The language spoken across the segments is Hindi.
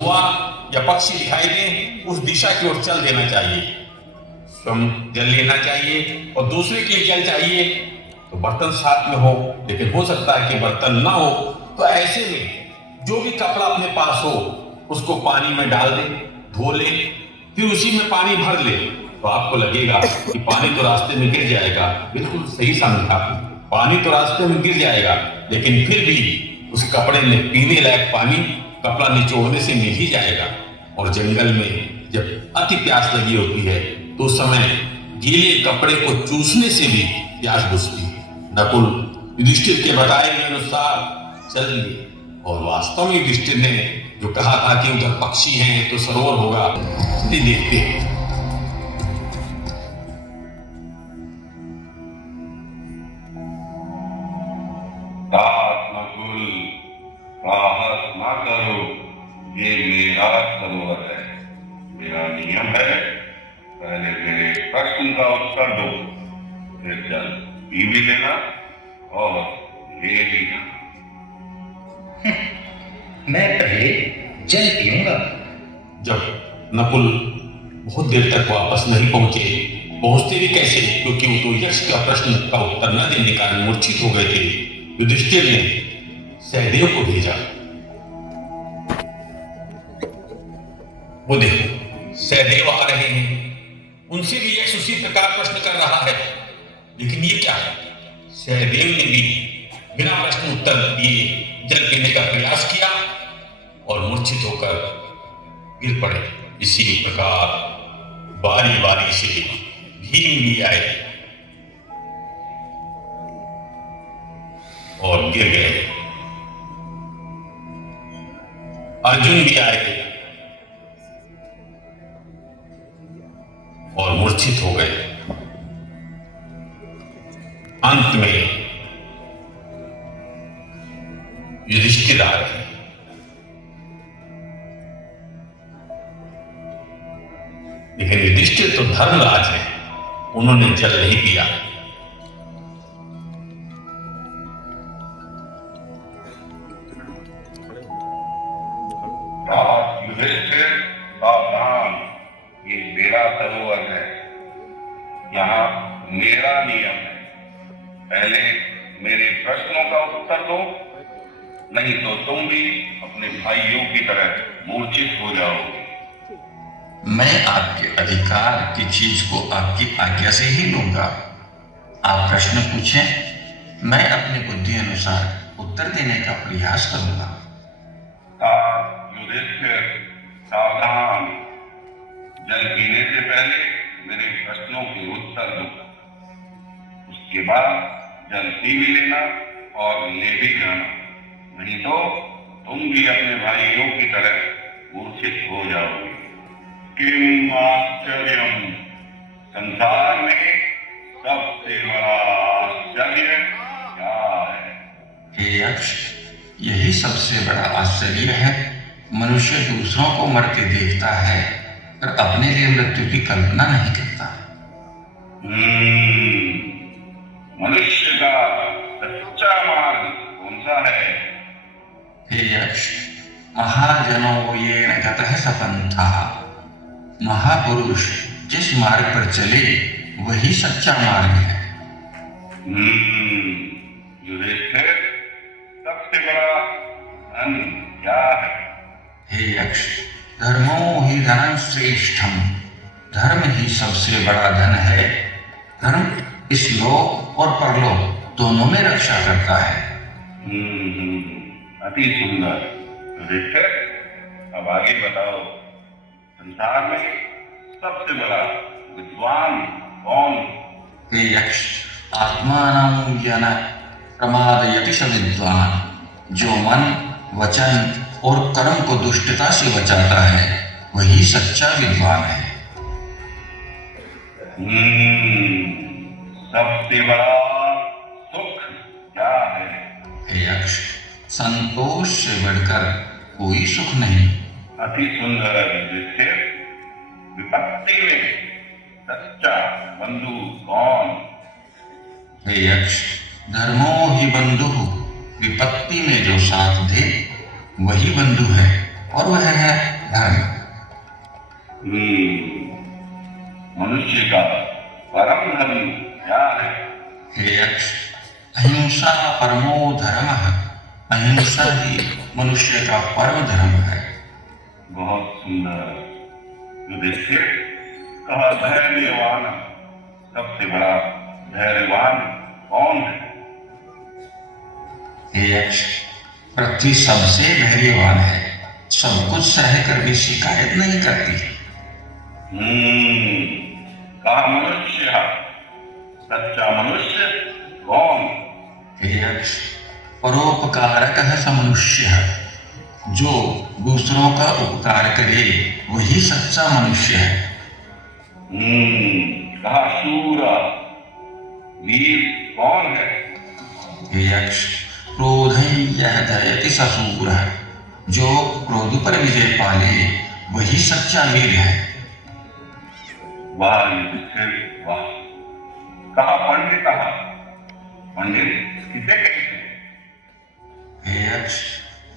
हुआ या पक्षी दिखाई दे उस दिशा की ओर चल देना चाहिए। स्वयं जल लेना चाहिए और दूसरे के लिए जल चाहिए तो बर्तन साथ में हो, लेकिन हो सकता है कि बर्तन ना हो, तो ऐसे में जो भी कपड़ा अपने पास हो उसको पानी में डाल दे, धो ले, फिर उसी में पानी भर ले। तो आपको लगेगा कि पानी तो रास्ते में गिर जाएगा। बिल्कुल सही समझा आपने, पानी तो रास्ते में गिर जाएगा, लेकिन फिर भी उस कपड़े में पीने लायक पानी कपड़ा निचोड़ने से मिल ही जाएगा। और जंगल में जब अति प्यास लगी होती है तो उस समय गीले कपड़े को चूसने से भी प्यास बुझती है। नकुल युधिष्ठिर के बताए गए अनुसार चल लिए और वास्तव में युधिष्ठिर ने जो कहा था कि उधर पक्षी हैं तो सरोवर होगा, नहीं देखते हैं। नकुल, साहस ना करो, ये मेरा सरोवर है, मेरा नियम है। पहले मेरे प्रश्न का उत्तर दो, फिर जल पी भी लेना और ले भी लेना। मैं पहले जल पीऊंगा। जब नकुल बहुत देर तक वापस नहीं पहुंचते भी कैसे, क्योंकि वो तो यक्ष का प्रश्न का उत्तर न देने के कारण मूर्छित हो गए थे। युधिष्ठिर ने सहदेव को भेजा। वो देखो सहदेव आ रहे हैं, उनसे भी यक्ष उसी प्रकार प्रश्न कर रहा है, लेकिन ये क्या है? सहदेव ने भी बिना प्रश्न उत्तर दिए जल पीने का प्रयास किया और मूर्छित होकर गिर पड़े। इसी प्रकार बारी बारी से भीम भी आए और गिर गए, अर्जुन भी आए और मूर्छित हो गए। अंत में युधिष्ठिर आ गए। लेकिन युधिष्ठिर तो धर्मराज है, उन्होंने जल नहीं पिया। युधिष्ठिर सावधान, ये मेरा सरोवर है, यहाँ मेरा नियम है। पहले मेरे प्रश्नों का उत्तर दो, नहीं तो तुम भी अपने भाइयों की तरह मूर्छित हो जाओगे। मैं आपके अधिकार की चीज को आपकी आज्ञा से ही लूंगा। आप प्रश्न पूछें, मैं अपनी बुद्धि अनुसार उत्तर देने का प्रयास करूंगा। युधिष्ठिर सावधान, जल पीने से पहले मेरे प्रश्नों के उत्तर दो, उसके बाद जल पी भी लेना और ले भी जाना, नहीं तो तुम भी अपने भाइयों की तरह मूर्छित हो जाओगे। किम आश्चर्यम, संसार में सबसे बड़ा आश्चर्य क्या है? हे यक्ष, यही सबसे बड़ा आश्चर्य है। मनुष्य दूसरों को मरते देखता है पर अपने लिए मृत्यु की कल्पना नहीं करता। मनुष्य का सच्चा मार्ग कौन सा है? हे यक्ष, महाजनो ये न गतः सपन्थः, महापुरुष जिस मार्ग पर चले वही सच्चा मार्ग है। युधिष्ठिर, सबसे बड़ा धन क्या है? हे यक्ष, धर्मो ही धनं श्रेष्ठम, धर्म ही सबसे बड़ा धन है। धर्म इस लोक और परलोक दोनों में रक्षा करता है। अति सुंदर। युधिष्ठिर, अब आगे बताओ, संसार में सबसे बड़ा विद्वान कौन? हे यक्ष, आत्मानं यन प्रमादयति स विद्वान, जो मन, वचन और कर्म को दुष्टता से बचाता है वही सच्चा विद्वान है। सबसे बड़ा सुख क्या है? हे यक्ष, संतोष से बढ़कर कोई सुख नहीं। अति सुंदर युधिष्ठिर, विपत्ति में सच्चा बंधु कौन? हे यक्ष, धर्मो ही बंधु, विपत्ति में जो साथ दे वही बंधु है, और वह है मनुष्य का परम धर्म क्या है? हे यक्ष, अहिंसा परमो धर्मः। अहिंसा ही मनुष्य का परम धर्म है। बहुत सुंदर। युधिष्ठिर, कहा धैर्यवान, सबसे बड़ा धैर्यवान कौन है? हे यक्ष, पृथ्वी सबसे धैर्यवान है, सब कुछ सहकर भी शिकायत नहीं करती। कहा मनुष्य, सच्चा मनुष्य कौन? हे यक्ष, परोपकारक है स मनुष्य, जो दूसरों का उपकार करे वही सच्चा मनुष्य है। कहा शूरा, वीर कौन है? हे यक्ष, क्रोधं यः दयति स शूरः, जो क्रोध पर विजय पाले वही सच्चा वीर है। वाह युधिष्ठिर वाह। कहा पंडित, पंडित किसे कहते हैं? हे यक्ष,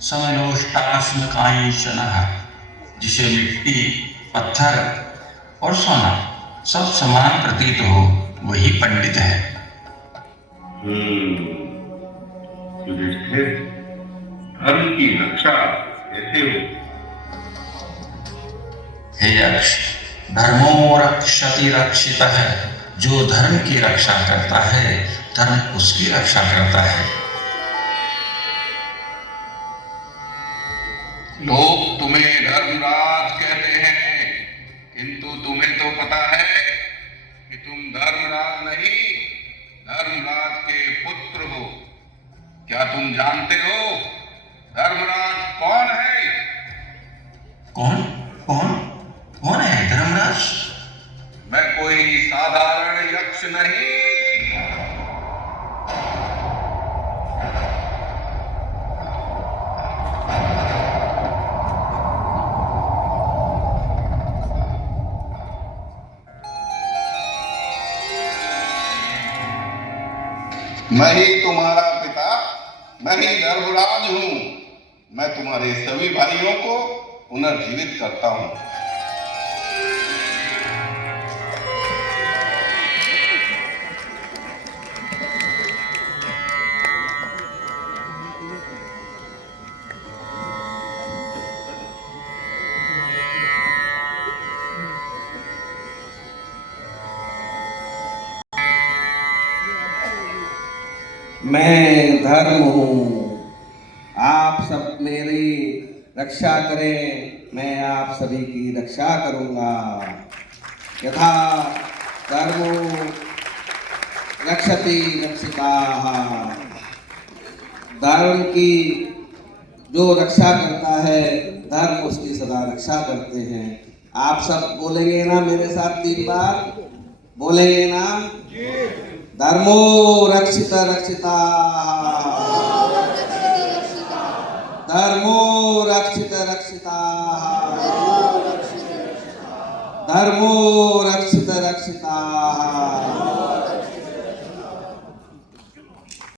समलोष्टाश्म कांचनः, जिसे मिट्टी, पत्थर और सोना सब समान प्रतीत हो वही पंडित है। युधिष्ठिर, धर्म की रक्षा कैसे हो? हे यक्ष, धर्मो रक्षति रक्षितः, जो धर्म की रक्षा करता है धर्म उसकी रक्षा करता है। लोग तुम्हें धर्मराज कहते हैं, किंतु तुम्हें तो पता है कि तुम धर्मराज नहीं, धर्मराज के पुत्र हो। क्या तुम जानते हो धर्मराज कौन है? कौन कौन कौन है धर्मराज? मैं कोई साधारण यक्ष नहीं। मैं ही तुम्हारा पिता, मैं ही धर्मराज हूं। मैं तुम्हारे सभी भाइयों को पुनर्जीवित करता हूं। मैं धर्म हूँ, आप सब मेरी रक्षा करें, मैं आप सभी की रक्षा करूँगा। यथा धर्मो रक्षति रक्षिताः, धर्म की जो रक्षा करता है धर्म उसकी सदा रक्षा करते हैं। आप सब बोलेंगे ना मेरे साथ 3 बार? बोलेंगे ना? धर्मो रक्षित रक्षिताः, धर्मो रक्षित रक्षिताः, धर्मो रक्षित रक्षिताः।